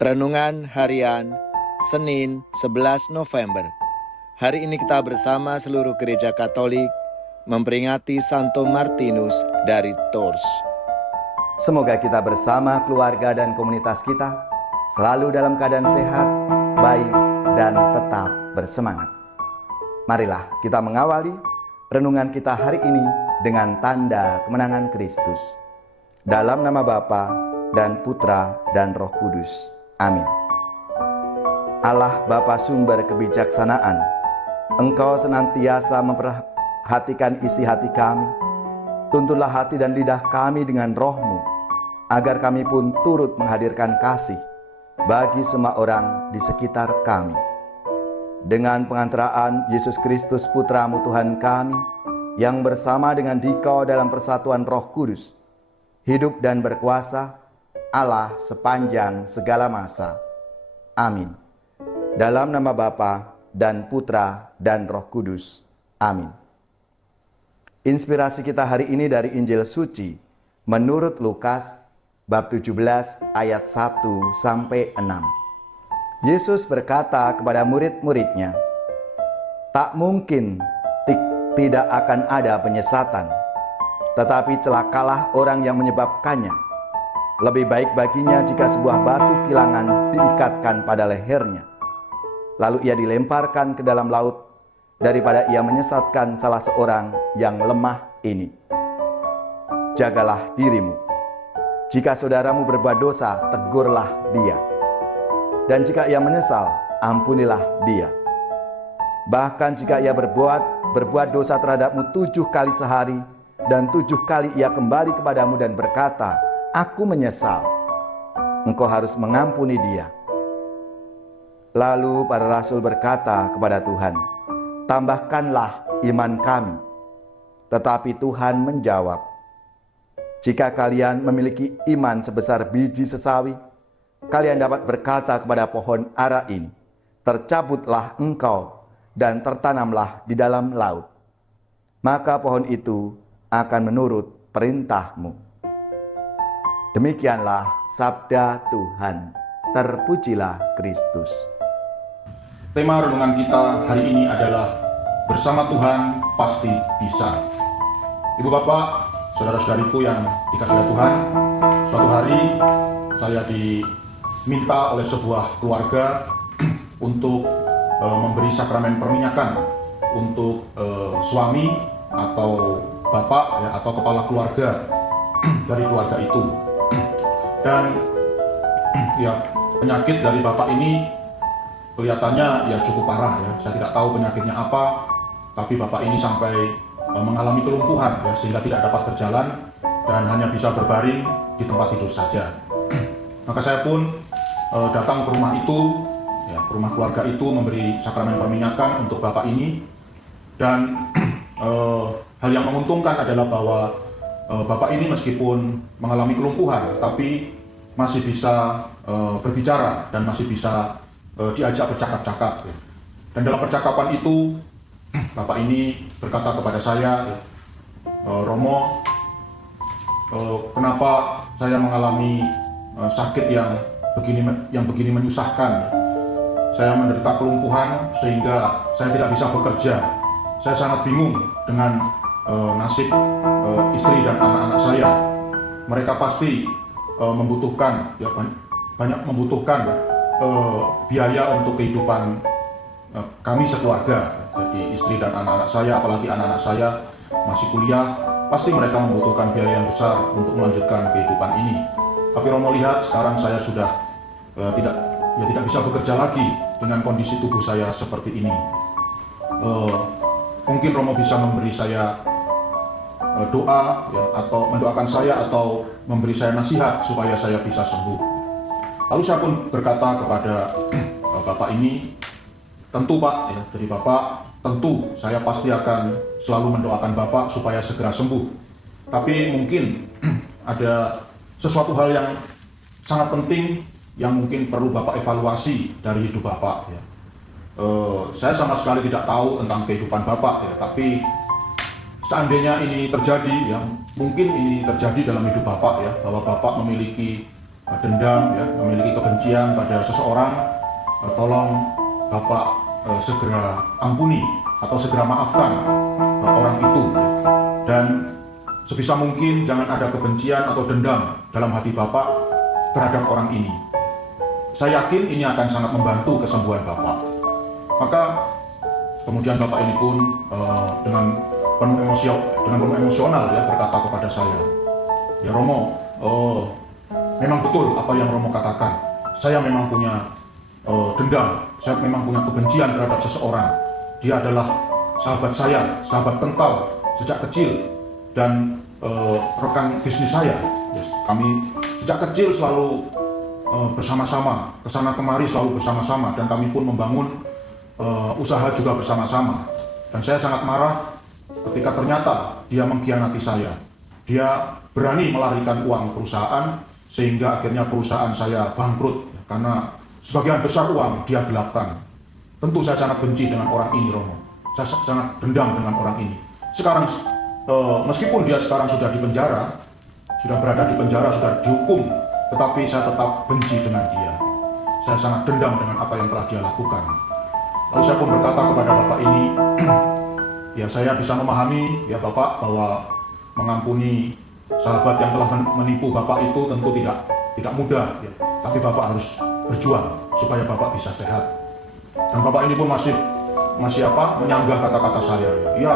Renungan Harian Senin 11 November. Hari ini kita bersama seluruh gereja Katolik memperingati Santo Martinus dari Tours. Semoga kita bersama keluarga dan komunitas kita selalu dalam keadaan sehat, baik, dan tetap bersemangat. Marilah kita mengawali renungan kita hari ini dengan tanda kemenangan Kristus. Dalam nama Bapa dan Putra dan Roh Kudus. Amin. Allah Bapa sumber kebijaksanaan, Engkau senantiasa memperhatikan isi hati kami. Tuntunlah hati dan lidah kami dengan Roh-Mu, agar kami pun turut menghadirkan kasih bagi semua orang di sekitar kami. Dengan pengantaraan Yesus Kristus Putra-Mu Tuhan kami, yang bersama dengan Dikau dalam persatuan Roh Kudus, hidup dan berkuasa Allah sepanjang segala masa. Amin. Dalam nama Bapa dan Putra dan Roh Kudus. Amin. Inspirasi kita hari ini dari Injil Suci menurut Lukas bab 17 ayat 1 sampai 6. Yesus berkata kepada murid-muridnya, "Tak mungkin tidak akan ada penyesatan, tetapi celakalah orang yang menyebabkannya. Lebih baik baginya jika sebuah batu kilangan diikatkan pada lehernya, lalu ia dilemparkan ke dalam laut, daripada ia menyesatkan salah seorang yang lemah ini. Jagalah dirimu. Jika saudaramu berbuat dosa, tegurlah dia. Dan jika ia menyesal, ampunilah dia. Bahkan jika ia berbuat dosa terhadapmu 7 kali sehari, dan 7 kali ia kembali kepadamu dan berkata, 'Aku menyesal,' engkau harus mengampuni dia." Lalu para rasul berkata kepada Tuhan, "Tambahkanlah iman kami." Tetapi Tuhan menjawab, "Jika kalian memiliki iman sebesar biji sesawi, kalian dapat berkata kepada pohon ara ini, 'Tercabutlah engkau dan tertanamlah di dalam laut,' maka pohon itu akan menurut perintahmu." Demikianlah sabda Tuhan. Terpujilah Kristus. Tema renungan kita hari ini adalah bersama Tuhan pasti bisa. Ibu bapak, saudara-saudariku yang dikasihi Tuhan, suatu hari saya diminta oleh sebuah keluarga untuk memberi sakramen perminyakan untuk suami atau bapak ya, atau kepala keluarga dari keluarga itu. Dan ya, penyakit dari bapak ini kelihatannya ya cukup parah ya. Saya tidak tahu penyakitnya apa, tapi bapak ini sampai mengalami kelumpuhan ya, sehingga tidak dapat berjalan dan hanya bisa berbaring di tempat tidur saja. Maka saya pun datang ke rumah itu, ya, ke rumah keluarga itu, memberi sakramen perminyakan untuk bapak ini. Dan hal yang menguntungkan adalah bahwa bapak ini meskipun mengalami kelumpuhan, tapi masih bisa berbicara dan masih bisa diajak bercakap-cakap. Dan dalam percakapan itu, bapak ini berkata kepada saya, "Romo, kenapa saya mengalami sakit yang begini menyusahkan? Saya menderita kelumpuhan sehingga saya tidak bisa bekerja. Saya sangat bingung dengan nasib istri dan anak-anak saya. Mereka pasti membutuhkan ya, banyak membutuhkan biaya untuk kehidupan kami sekeluarga. Jadi istri dan anak-anak saya, apalagi anak-anak saya masih kuliah, pasti mereka membutuhkan biaya yang besar untuk melanjutkan kehidupan ini. Tapi Romo lihat sekarang saya sudah tidak bisa bekerja lagi dengan kondisi tubuh saya seperti ini. Mungkin Romo bisa memberi saya doa ya, atau mendoakan saya atau memberi saya nasihat supaya saya bisa sembuh." Lalu saya pun berkata kepada bapak ini, "Tentu Pak, ya, dari Bapak tentu saya pasti akan selalu mendoakan Bapak supaya segera sembuh. Tapi mungkin ada sesuatu hal yang sangat penting yang mungkin perlu Bapak evaluasi dari hidup Bapak. Ya. Saya sama sekali tidak tahu tentang kehidupan Bapak, ya, tapi seandainya ini terjadi, ya, mungkin ini terjadi dalam hidup Bapak, ya, bahwa Bapak memiliki dendam, ya, memiliki kebencian pada seseorang, tolong Bapak segera ampuni atau segera maafkan orang itu. Dan sebisa mungkin jangan ada kebencian atau dendam dalam hati Bapak terhadap orang ini. Saya yakin ini akan sangat membantu kesembuhan Bapak. Maka kemudian Bapak ini pun dengan penuh emosional ya berkata kepada saya, "Ya Romo, memang betul apa yang Romo katakan. Saya memang punya dendam, saya memang punya kebencian terhadap seseorang. Dia adalah sahabat saya, sahabat kental sejak kecil dan rekan bisnis saya. Yes, kami sejak kecil selalu bersama-sama, kesana kemari selalu bersama-sama, dan kami pun membangun usaha juga bersama-sama. Dan saya sangat marah ketika ternyata dia mengkhianati saya. Dia berani melarikan uang perusahaan sehingga akhirnya perusahaan saya bangkrut karena sebagian besar uang dia gelapkan. Tentu saya sangat benci dengan orang ini, Romo. Saya sangat dendam dengan orang ini. Sekarang meskipun dia sekarang sudah di penjara, sudah berada di penjara, sudah dihukum, tetapi saya tetap benci dengan dia. Saya sangat dendam dengan apa yang telah dia lakukan. Lalu saya pun berkata kepada Bapak ini, ya saya bisa memahami ya Bapak bahwa mengampuni sahabat yang telah menipu Bapak itu tentu tidak mudah ya. Tapi Bapak harus berjuang supaya Bapak bisa sehat. Dan Bapak ini pun masih menyanggah kata-kata saya. Ya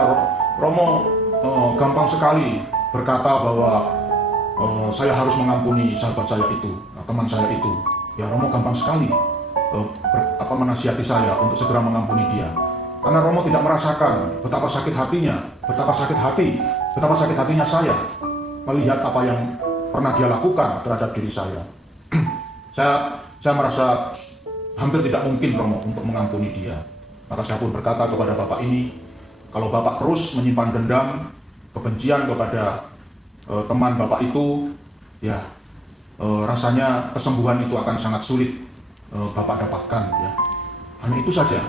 Romo gampang sekali berkata bahwa saya harus mengampuni sahabat saya itu, teman saya itu. Ya Romo gampang sekali menasihati saya untuk segera mengampuni dia. Karena Romo tidak merasakan betapa sakit hatinya saya melihat apa yang pernah dia lakukan terhadap diri saya. Saya merasa hampir tidak mungkin Romo untuk mengampuni dia. Maka saya pun berkata kepada Bapak ini, kalau Bapak terus menyimpan dendam, kebencian kepada teman Bapak itu, ya rasanya kesembuhan itu akan sangat sulit Bapak dapatkan. Ya. Hanya itu saja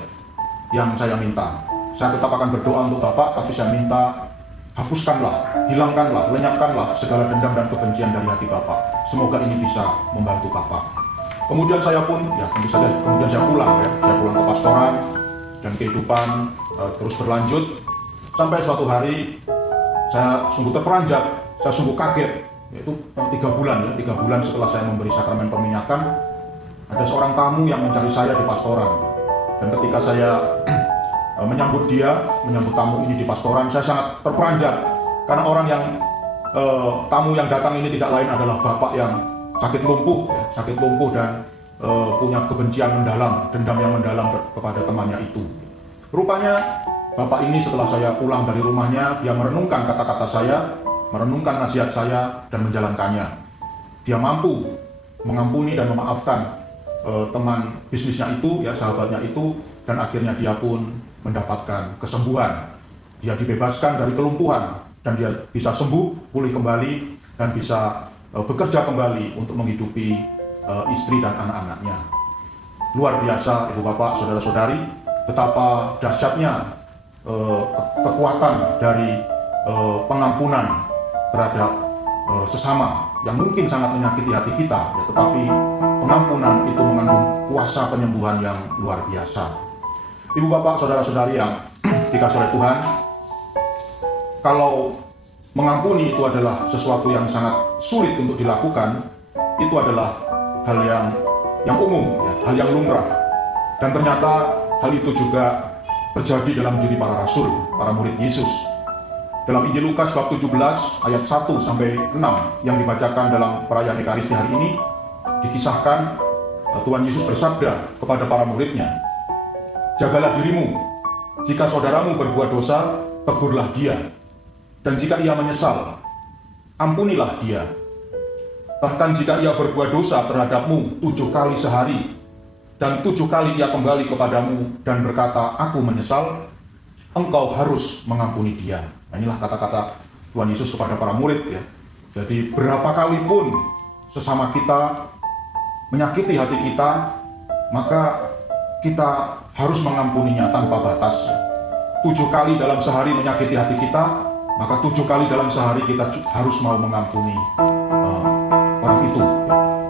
yang saya minta. Saya tetap akan berdoa untuk Bapak, tapi saya minta hapuskanlah, hilangkanlah, lenyapkanlah segala dendam dan kebencian dari hati Bapak. Semoga ini bisa membantu Bapak. Kemudian saya pun, ya tentu saja, kemudian saya pulang ke pastoran, dan kehidupan terus berlanjut sampai suatu hari saya sungguh terperanjat, saya sungguh kaget. Yaitu 3 bulan setelah saya memberi sakramen perminyakan, ada seorang tamu yang mencari saya di pastoran. Dan ketika saya menyambut tamu ini di pastoran, saya sangat terperanjat karena orang yang tamu yang datang ini tidak lain adalah bapak yang sakit lumpuh dan punya kebencian mendalam, dendam yang mendalam kepada temannya itu. Rupanya bapak ini setelah saya pulang dari rumahnya, dia merenungkan kata-kata saya, merenungkan nasihat saya dan menjalankannya. Dia mampu mengampuni dan memaafkan teman bisnisnya itu, ya sahabatnya itu, dan akhirnya dia pun mendapatkan kesembuhan. Dia dibebaskan dari kelumpuhan dan dia bisa sembuh, pulih kembali, dan bisa bekerja kembali untuk menghidupi istri dan anak-anaknya. Luar biasa Ibu Bapak, Saudara-saudari, betapa dahsyatnya kekuatan dari pengampunan terhadap sesama yang mungkin sangat menyakiti hati kita, ya, tetapi pengampunan itu mengandung kuasa penyembuhan yang luar biasa. Ibu Bapak, Saudara-saudari yang dikasihi oleh Tuhan, kalau mengampuni itu adalah sesuatu yang sangat sulit untuk dilakukan, itu adalah hal yang umum, ya, hal yang lumrah. Dan ternyata hal itu juga terjadi dalam diri para rasul, para murid Yesus. Dalam Injil Lukas bab 17 ayat 1 sampai 6 yang dibacakan dalam perayaan Ekaristi hari ini, dikisahkan Tuhan Yesus bersabda kepada para muridnya, "Jagalah dirimu, jika saudaramu berbuat dosa, tegurlah dia, dan jika ia menyesal, ampunilah dia. Bahkan jika ia berbuat dosa terhadapmu 7 kali sehari, dan 7 kali ia kembali kepadamu dan berkata, 'Aku menyesal,' engkau harus mengampuni dia." Nah, inilah kata-kata Tuhan Yesus kepada para murid, ya. Jadi berapa kali pun sesama kita menyakiti hati kita, maka kita harus mengampuninya tanpa batas. 7 kali dalam sehari menyakiti hati kita, maka 7 kali dalam sehari kita harus mau mengampuni orang itu,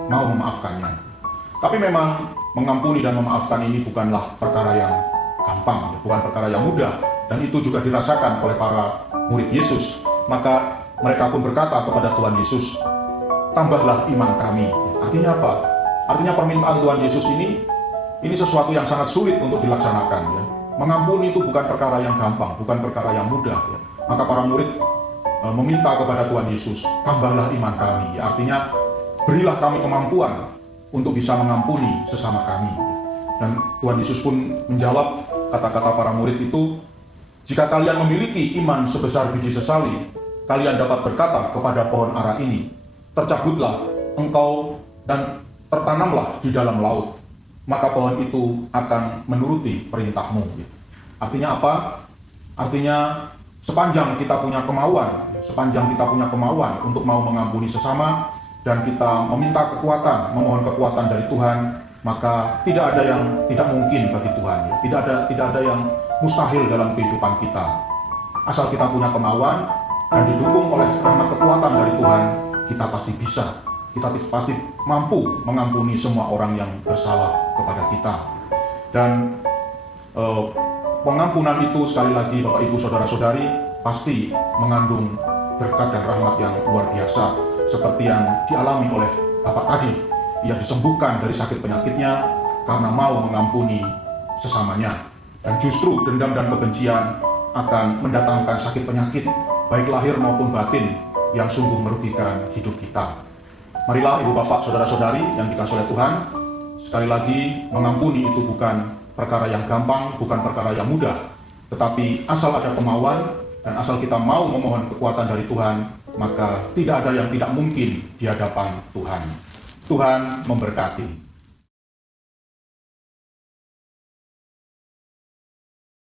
mau mau memaafkannya. Tapi memang mengampuni dan memaafkan ini bukanlah perkara yang gampang, bukan perkara yang mudah, dan itu juga dirasakan oleh para murid Yesus. Maka mereka pun berkata kepada Tuhan Yesus, tambahlah iman kami. Artinya apa? Artinya permintaan Tuhan Yesus ini sesuatu yang sangat sulit untuk dilaksanakan. Ya. Mengampuni itu bukan perkara yang gampang, bukan perkara yang mudah. Ya. Maka para murid meminta kepada Tuhan Yesus, tambahlah iman kami. Ya, artinya berilah kami kemampuan untuk bisa mengampuni sesama kami. Dan Tuhan Yesus pun menjawab kata-kata para murid itu, jika kalian memiliki iman sebesar biji sesali, kalian dapat berkata kepada pohon ara ini, tercabutlah engkau dan tertanamlah di dalam laut, maka pohon itu akan menuruti perintahmu. Artinya apa? Artinya sepanjang kita punya kemauan untuk mau mengampuni sesama, dan kita meminta kekuatan, memohon kekuatan dari Tuhan, maka tidak ada yang tidak mungkin bagi Tuhan. Tidak ada yang mustahil dalam kehidupan kita. Asal kita punya kemauan dan didukung oleh rahmat kekuatan dari Tuhan, kita pasti bisa. Kita pasti mampu mengampuni semua orang yang bersalah kepada kita. Dan pengampunan itu sekali lagi Bapak Ibu Saudara-saudari pasti mengandung berkat dan rahmat yang luar biasa, seperti yang dialami oleh Bapak tadi. Ia disembuhkan dari sakit penyakitnya karena mau mengampuni sesamanya. Dan justru dendam dan kebencian akan mendatangkan sakit penyakit, baik lahir maupun batin, yang sungguh merugikan hidup kita. Marilah Ibu Bapak Saudara-saudari yang dikasihi oleh Tuhan, sekali lagi mengampuni itu bukan perkara yang gampang, bukan perkara yang mudah, tetapi asal ada kemauan dan asal kita mau memohon kekuatan dari Tuhan, maka tidak ada yang tidak mungkin di hadapan Tuhan. Tuhan memberkati.